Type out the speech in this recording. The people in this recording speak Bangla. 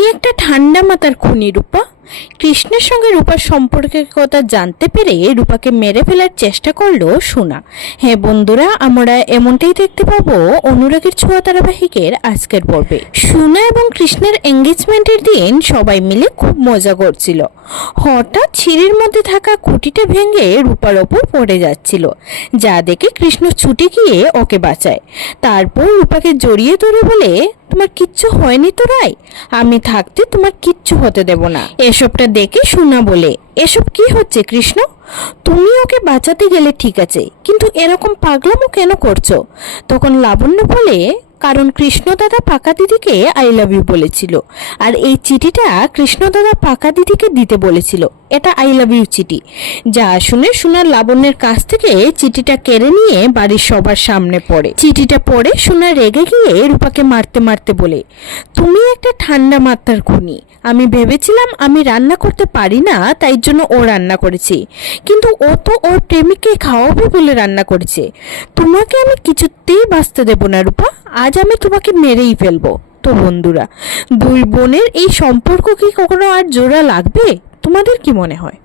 তুমি একটা ঠান্ডা মাথার খুনি রূপা। কৃষ্ণের সঙ্গে রূপার সম্পর্কের কথা জানতে পেরে রূপাকে মেরে ফেলার চেষ্টা করলো সোনা। হ্যাঁ বন্ধুরা, আমরা এমনটাই দেখতে পাবো অনুরাগের ছোঁয়া ধারাবাহিকের আজকের পর্বে। সোনা এবং কৃষ্ণের এঙ্গেজমেন্টের দিন সবাই মিলে খুব মজা করছিল। হঠাৎ সিঁড়ির মধ্যে থাকা খুঁটিটা ভেঙে রূপার ওপর পড়ে যাচ্ছিল, যা দেখে কৃষ্ণ ছুটে গিয়ে ওকে বাঁচায়। তারপর রূপাকে জড়িয়ে ধরে বলে, তোমার কিচ্ছু হয়নি তো রাই, আমি থাকতে তোমার কিচ্ছু হতে দেব না। এসবটা দেখে সোনা বলে, এসব কি হচ্ছে কৃষ্ণ? তুমি ওকে বাঁচাতে গেলে ঠিক আছে, কিন্তু এরকম পাগলামো কেন করছো? তখন লাবণ্য বলে, কারণ কৃষ্ণ দাদা পাকা দিদিকে আই লাভ ইউ বলেছিল, আর এই চিঠিটা কৃষ্ণ দাদা পাকা দিদিকে দিতে বলেছিল। এটা আই লাভ ইউ চিঠি। যা শুনে সোনার লাবণ্যের কাছ থেকে চিঠিটা কেড়ে নিয়ে বাড়ির সবার সামনে পড়ে। চিঠিটা পড়ে সোনা রেগে গিয়ে রূপাকে মারতে মারতে বলে, তুমি একটা ঠান্ডা মাথার খুনি। আমি ভেবেছিলাম আমি রান্না করতে পারি না, তাই জন্য ও রান্না করেছে, কিন্তু ও তো ওর প্রেমিককে খাওয়াবে বলে রান্না করেছে। তোমাকে আমি কিছুতেই বাঁচতে দেব না রূপা, আজ আমি তোমাকে মেরেই ফেলবো। তো বন্ধুরা, দুই বোনের এই সম্পর্ক কি কখনো আর জোড়া লাগবে? তোমাদের কি মনে হয়?